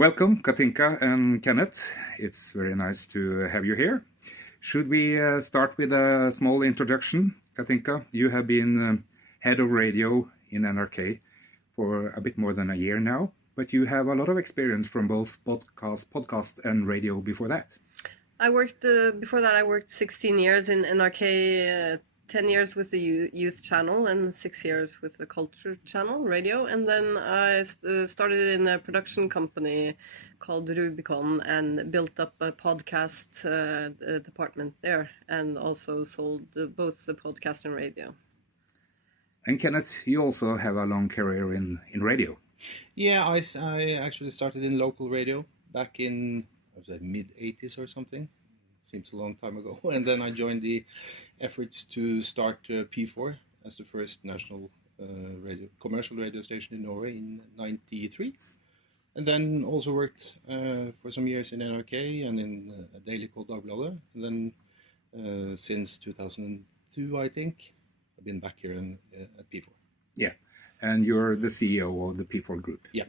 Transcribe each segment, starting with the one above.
Welcome, Cathinka and Kenneth. It's very nice to have you here. Should we start with a small introduction? Cathinka, you have been head of radio in NRK for a bit more than a year now, but you have a lot of experience from both podcast and radio before that. Before that I worked 16 years in NRK, 10 years with the youth channel and 6 years with the culture channel, radio. And then I started in a production company called Rubicon and built up a podcast department there, and also sold both the podcast and radio. And Kenneth, you also have a long career in radio. Yeah, I actually started in local radio back in mid-80s or something. Seems a long time ago. And then I joined the efforts to start P4 as the first national commercial radio station in Norway in '93. And then also worked for some years in NRK and in a daily called Dagbladet. And then since 2002, I think, I've been back here at P4. Yeah, and you're the CEO of the P4 group. Yeah.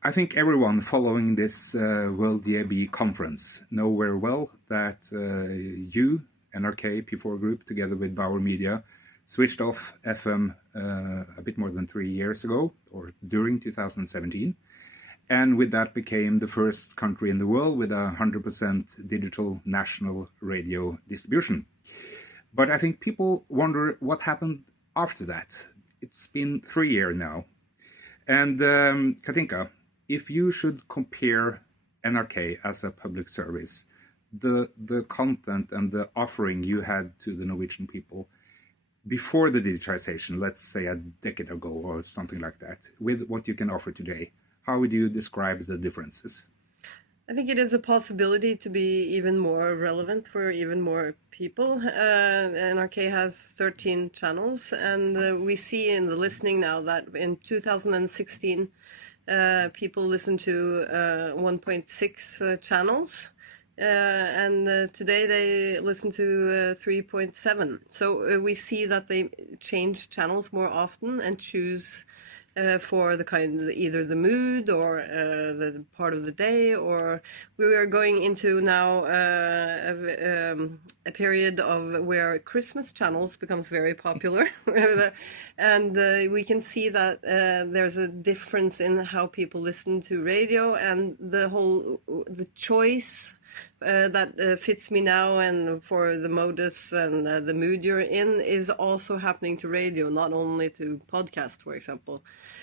I think everyone following this WorldDAB GA conference know very well that you, NRK, P4 Group, together with Bauer Media, switched off FM a bit more than 3 years ago, or during 2017, and with that became the first country in the world with 100% digital national radio distribution. But I think people wonder what happened after that. It's been 3 years now. And Cathinka, if you should compare NRK as a public service, the content and the offering you had to the Norwegian people before the digitization, let's say a decade ago or something like that, with what you can offer today, how would you describe the differences? I think it is a possibility to be even more relevant for even more people. NRK has 13 channels, and we see in the listening now that in 2016, people listen to 1.6 channels, and today they listen to 3.7. So we see that they change channels more often and choose for the either the mood or the part of the day, or we are going into now a period of where Christmas channels becomes very popular, and we can see that there's a difference in how people listen to radio, and the choice that fits me now and for the modus and the mood you're in is also happening to radio, not only to podcast, for example.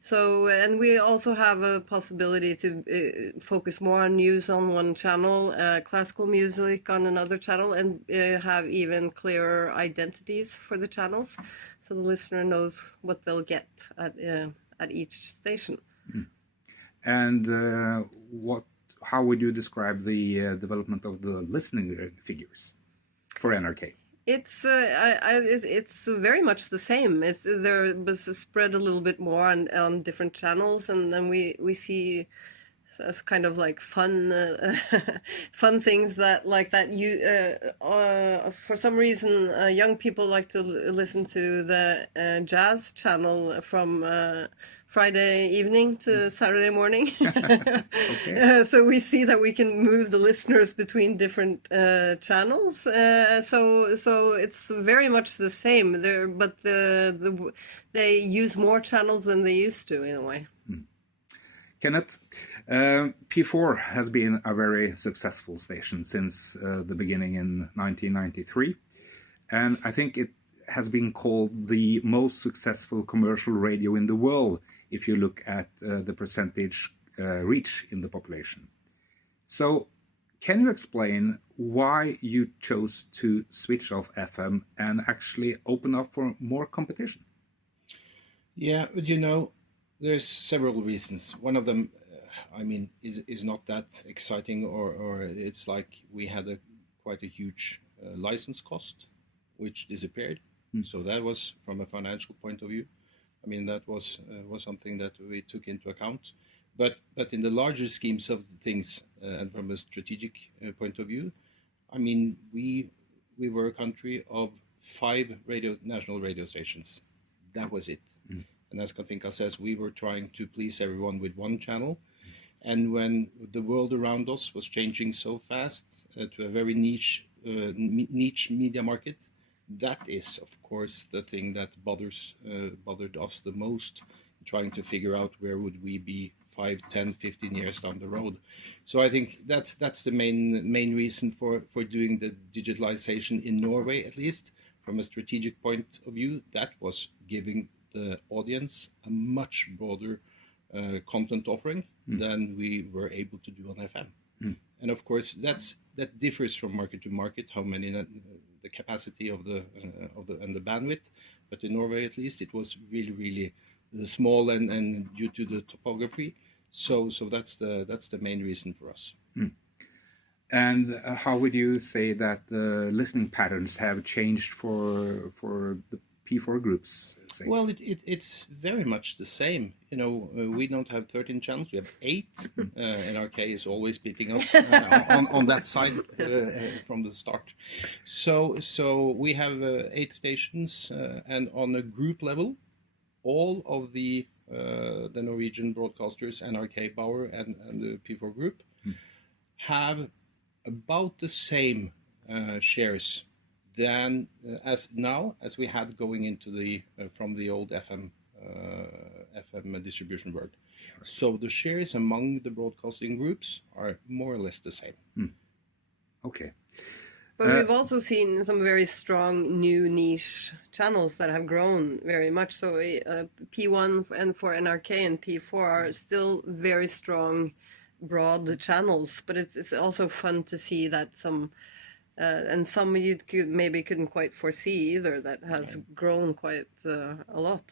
So, and we also have a possibility to focus more on news on one channel, classical music on another channel, and have even clearer identities for the channels, so the listener knows what they'll get at each station. And how would you describe the development of the listening figures for NRK? It's very much the same. There was spread a little bit more on different channels, and then we see as kind of like fun things that for some reason young people like to listen to the jazz channel from Friday evening to Saturday morning. Okay. So we see that we can move the listeners between different channels. So it's very much the same there, but they use more channels than they used to in a way. Kenneth, P4 has been a very successful station since the beginning in 1993, and I think it has been called the most successful commercial radio in the world if you look at the percentage reach in the population. So can you explain why you chose to switch off FM and actually open up for more competition? Yeah, but there's several reasons. One of them, is not that exciting, or it's like we had quite a huge license cost, which disappeared. So that was, from a financial point of view, that was something that we took into account. But in the larger schemes of things, and from a strategic point of view, we were a country of 5 national radio stations. That was it. And as Cathinka says, we were trying to please everyone with one channel. And when the world around us was changing so fast to a very niche media market, that is, of course, the thing that bothered us the most, trying to figure out where would we be 5, 10, 15 years down the road. So I think that's the main reason for doing the digitalization in Norway, at least from a strategic point of view. That was giving the audience a much broader content offering than we were able to do on FM. And of course, that differs from market to market, how many the capacity of the and the bandwidth. But in Norway, at least, it was really small and due to the topography. So that's the main reason for us. And how would you say that the listening patterns have changed for the P4 groups? Say? Well, it's very much the same. We don't have 13 channels; we have 8. NRK is always beating us on that side from the start. So we have 8 stations, and on a group level, all of the Norwegian broadcasters, NRK, Bauer, and the P4 group, have about the same shares than as we had going into the from the old FM distribution world. So the shares among the broadcasting groups are more or less the same. Okay. But we've also seen some very strong new niche channels that have grown very much. So P1 and for NRK and P4 are still very strong, broad channels. But it's also fun to see that some you couldn't quite foresee either, that has grown quite a lot.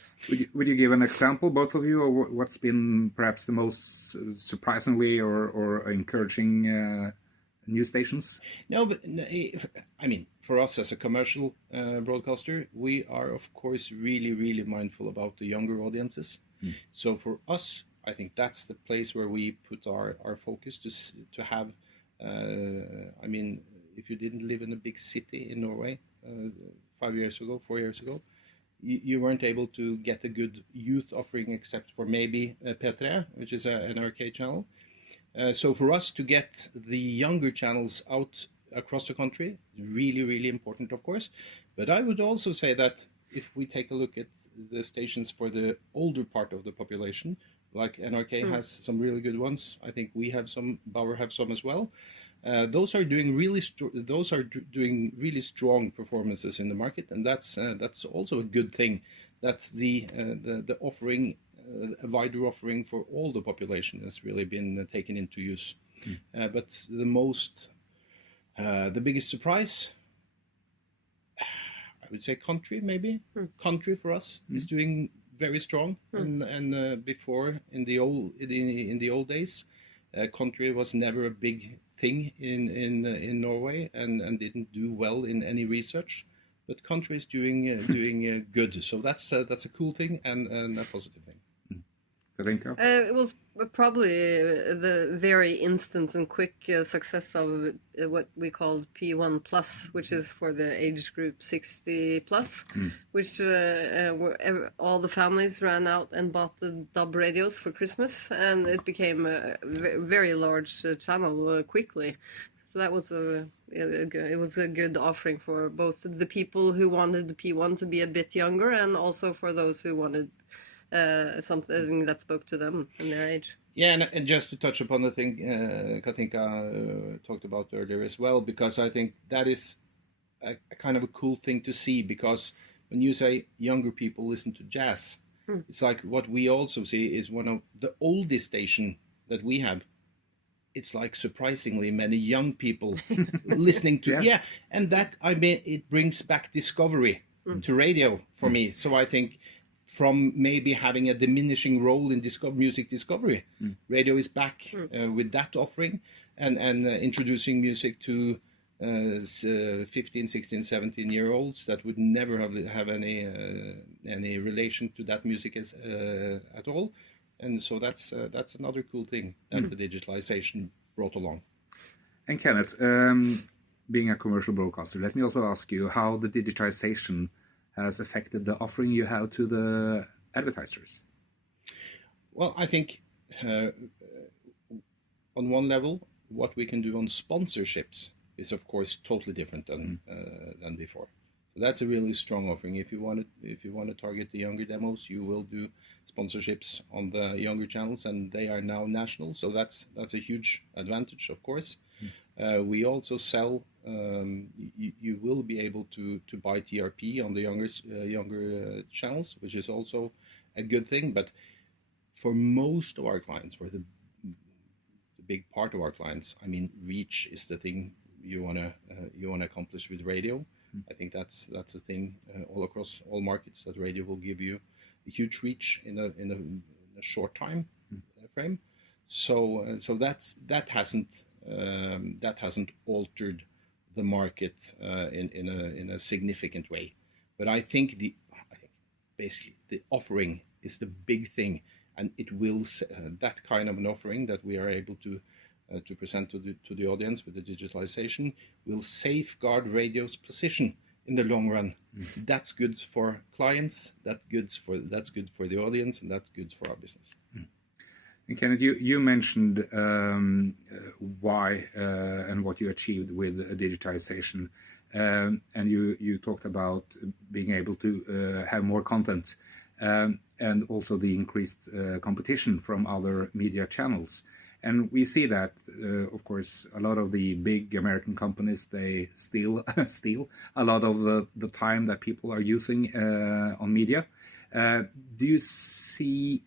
Would you give an example, both of you, or what's been perhaps the most surprisingly or encouraging news stations? No, but I mean, for us as a commercial broadcaster, we are of course really mindful about the younger audiences. So for us, I think that's the place where we put our focus to have. I mean, if you didn't live in a big city in Norway 4 years ago, you weren't able to get a good youth offering except for maybe P3, which is an NRK channel. So for us to get the younger channels out across the country, really important, of course. But I would also say that if we take a look at the stations for the older part of the population, like NRK has some really good ones. I think we have some, Bauer have some as well. Those are doing really strong performances in the market, and that's also a good thing. That the offering, a wider offering for all the population has really been taken into use. But the biggest surprise, I would say country maybe. Country for us is doing very strong, and before in the old days, country was never a big thing in Norway and didn't do well in any research. But country is doing good, so that's a cool thing and a positive thing. Cathinka? It was probably the very instant and quick success of what we called P1 Plus, which is for the age group 60 plus, which all the families ran out and bought the DAB radios for Christmas, and it became a very large channel quickly. So that was it was a good offering for both the people who wanted the P1 to be a bit younger, and also for those who wanted something that spoke to them in their age. Yeah, and just to touch upon the thing Cathinka talked about earlier as well, because I think that is a kind of a cool thing to see, because when you say younger people listen to jazz, it's like what we also see is one of the oldest station that we have. It's like surprisingly many young people listening to, and that, I mean, it brings back discovery to radio for me. So I think from maybe having a diminishing role in music discovery, radio is back with that offering and introducing music to 15, 16, 17-year-olds that would never have any relation to that music at all. And so that's another cool thing that the digitalization brought along. And Kenneth, being a commercial broadcaster, let me also ask you how the digitization has affected the offering you have to the advertisers. Well, I think on one level, what we can do on sponsorships is of course totally different than before. So that's a really strong offering. If you want to target the younger demos, you will do sponsorships on the younger channels, and they are now national. So that's a huge advantage, of course. We also sell. You will be able to buy TRP on the younger channels, which is also a good thing. But for most of our clients, for the big part of our clients, I mean, reach is the thing you wanna accomplish with radio. I think that's a thing all across all markets, that radio will give you a huge reach in a short time frame. So that hasn't altered the market in a significant way. But I think basically the offering is the big thing, and it will that kind of an offering that we are able to present to the audience with the digitalization will safeguard radio's position in the long run. That's good for clients, that's good for the audience, and that's good for our business. And Kenneth, you mentioned why and what you achieved with digitization, and you talked about being able to have more content, and also the increased competition from other media channels. And we see that, of course, a lot of the big American companies, they steal a lot of the time that people are using on media. Do you see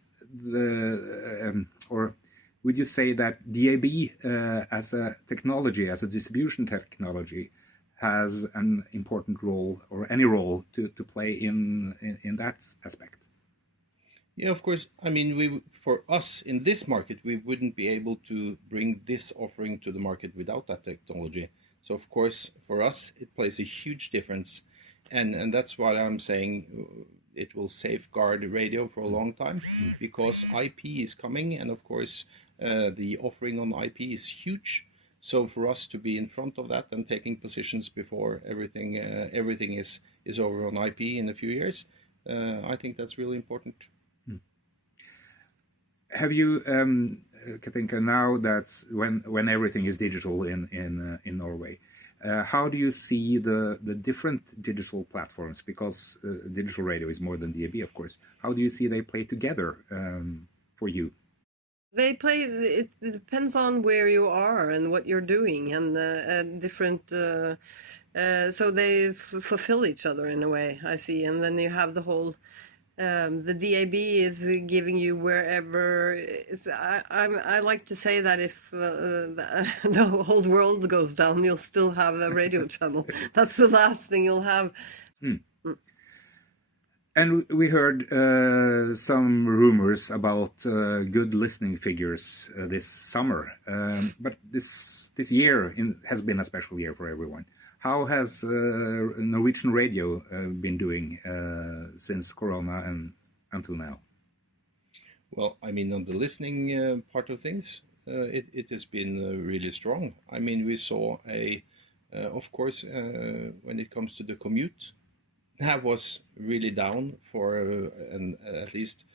or would you say that DAB as a technology, as a distribution technology, has an important role, or any role to play in that aspect? Yeah, of course. I mean, for us in this market, we wouldn't be able to bring this offering to the market without that technology. So, of course, for us, it plays a huge difference, and that's why I'm saying it will safeguard radio for a long time, because IP is coming, and of course, the offering on IP is huge. So, for us to be in front of that and taking positions before everything is over on IP in a few years, I think that's really important. Have you, Cathinka, now that's when everything is digital in Norway, how do you see the different digital platforms? Because digital radio is more than DAB, of course. How do you see they play together for you? They play. It depends on where you are and what you're doing, and different. So they fulfill each other in a way, I see, and then you have the whole. The DAB is giving you wherever. I like to say that if the whole world goes down, you'll still have a radio channel. That's the last thing you'll have. And we heard some rumors about good listening figures this summer. But this year has been a special year for everyone. How has Norwegian radio been doing since Corona and until now? Well, I mean, on the listening part of things, it has been really strong. I mean, we saw of course, when it comes to the commute, that was really down for at least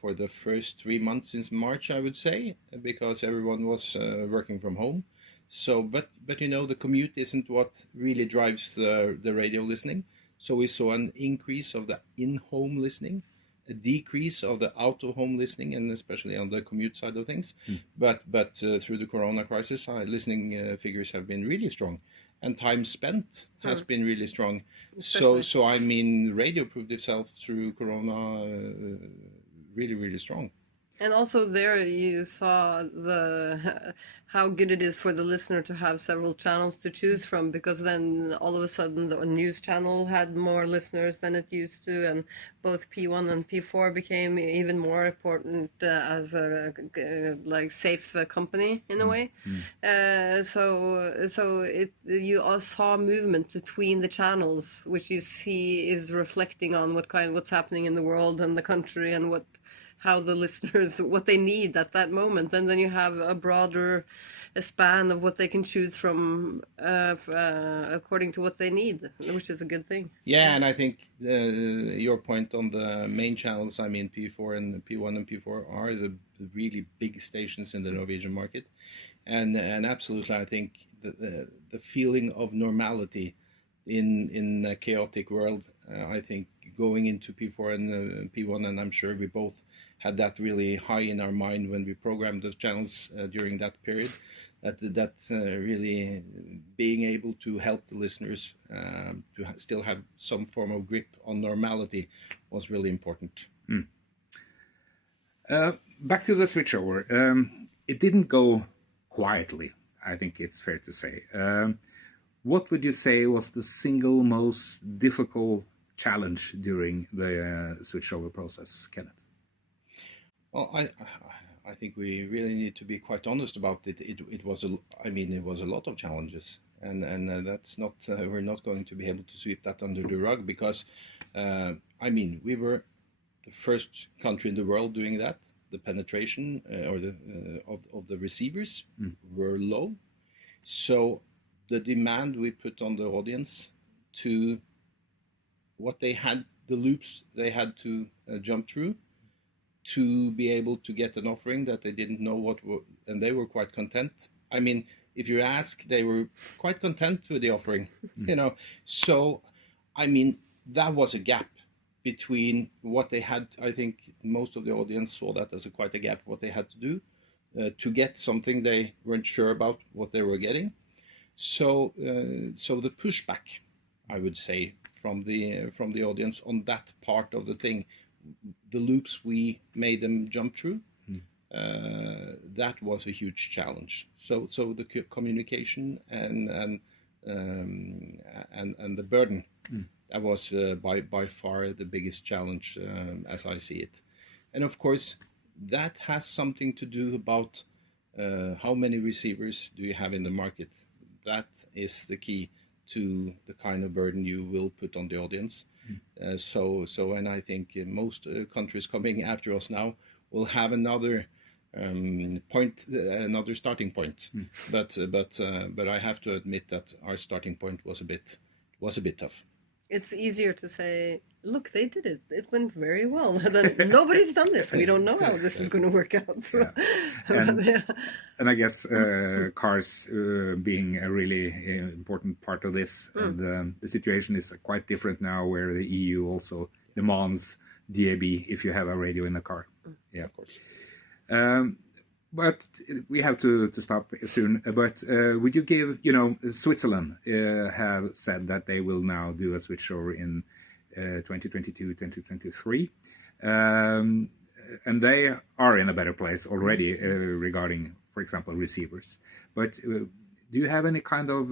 for the first 3 months since March, I would say, because everyone was working from home. So, but you know, the commute isn't what really drives the radio listening. So we saw an increase of the in-home listening, a decrease of the out-of-home listening, and especially on the commute side of things. But through the Corona crisis, listening figures have been really strong, and time spent has been really strong. So I mean, radio proved itself through Corona really, really strong. And also there you saw how good it is for the listener to have several channels to choose from, because then all of a sudden the news channel had more listeners than it used to, and both P1 and P4 became even more important as a like safe company in a way. So you all saw movement between the channels, which you see is reflecting on what's happening in the world and the country, and how the listeners, what they need at that moment. And then you have a broader span of what they can choose from according to what they need, which is a good thing. Yeah, and I think your point on the main channels, I mean, P4 and P1 and P4 are really big stations in the Norwegian market, and absolutely, I think the feeling of normality in a chaotic world. I think going into P4 and P1, and I'm sure we both had that really high in our mind when we programmed those channels during that period. That really being able to help the listeners to still have some form of grip on normality was really important. Back to the switchover. It didn't go quietly, I think it's fair to say. What would you say was the single most difficult challenge during the switchover process, Kenneth? Well, I think we really need to be quite honest about it. It was a lot of challenges, and that's not we're not going to be able to sweep that under the rug, because we were the first country in the world doing that. The penetration of the receivers were low, so the demand we put on the audience to what they had, the loops they had to jump through to be able to get an offering that they didn't know and they were quite content. I mean, if you ask, they were quite content with the offering, So, that was a gap between what they had. I think most of the audience saw that as quite a gap, what they had to do to get something they weren't sure about what they were getting. So the pushback, I would say, from the audience on that part of the thing, the loops we made them jump through, that was a huge challenge. So the communication and the burden, that was by far the biggest challenge as I see it. And of course, that has something to do about how many receivers do you have in the market. That is the key to the kind of burden you will put on the audience. And I think most countries coming after us now will have another another starting point. But I have to admit that our starting point was a bit tough. It's easier to say, look, they did it. It went very well. Nobody's done this. We don't know how this is going to work out. And I guess cars being a really important part of this. And the situation is quite different now, where the EU also demands DAB if you have a radio in the car. Yeah, of course. But we have to stop soon. But would you give, Switzerland have said that they will now do a switchover in 2022, 2023. And they are in a better place already regarding, for example, receivers. But do you have any kind of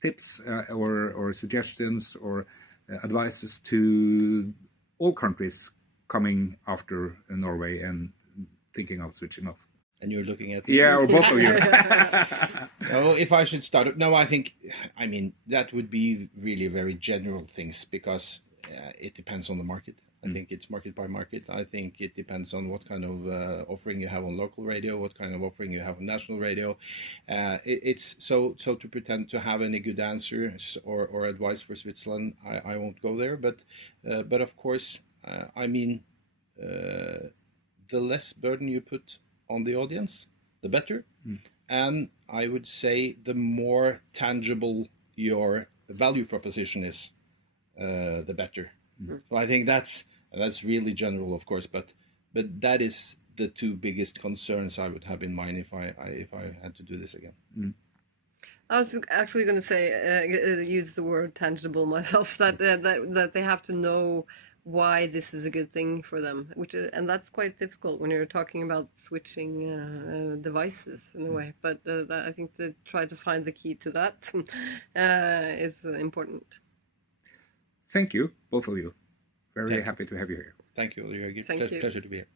tips or suggestions or advices to all countries coming after Norway and thinking of switching off? And you're looking at... Yeah, or both of you. If I should start... No, I think, that would be really very general things, because it depends on the market. I think it's market by market. I think it depends on what kind of offering you have on local radio, what kind of offering you have on national radio. It's so to pretend to have any good answers or advice for Switzerland, I won't go there. But of course, the less burden you put on the audience, the better. And I would say the more tangible your value proposition is, the better. So I think that's really general, of course, but that is the two biggest concerns I would have in mind if I had to do this again. I was actually going to say, use the word tangible myself, that they have to know why this is a good thing for them, and that's quite difficult when you're talking about switching devices in a way. But I think to try to find the key to that is important. Thank you, both of you. Very happy to have you here. Thank you. Thank you. Pleasure to be here.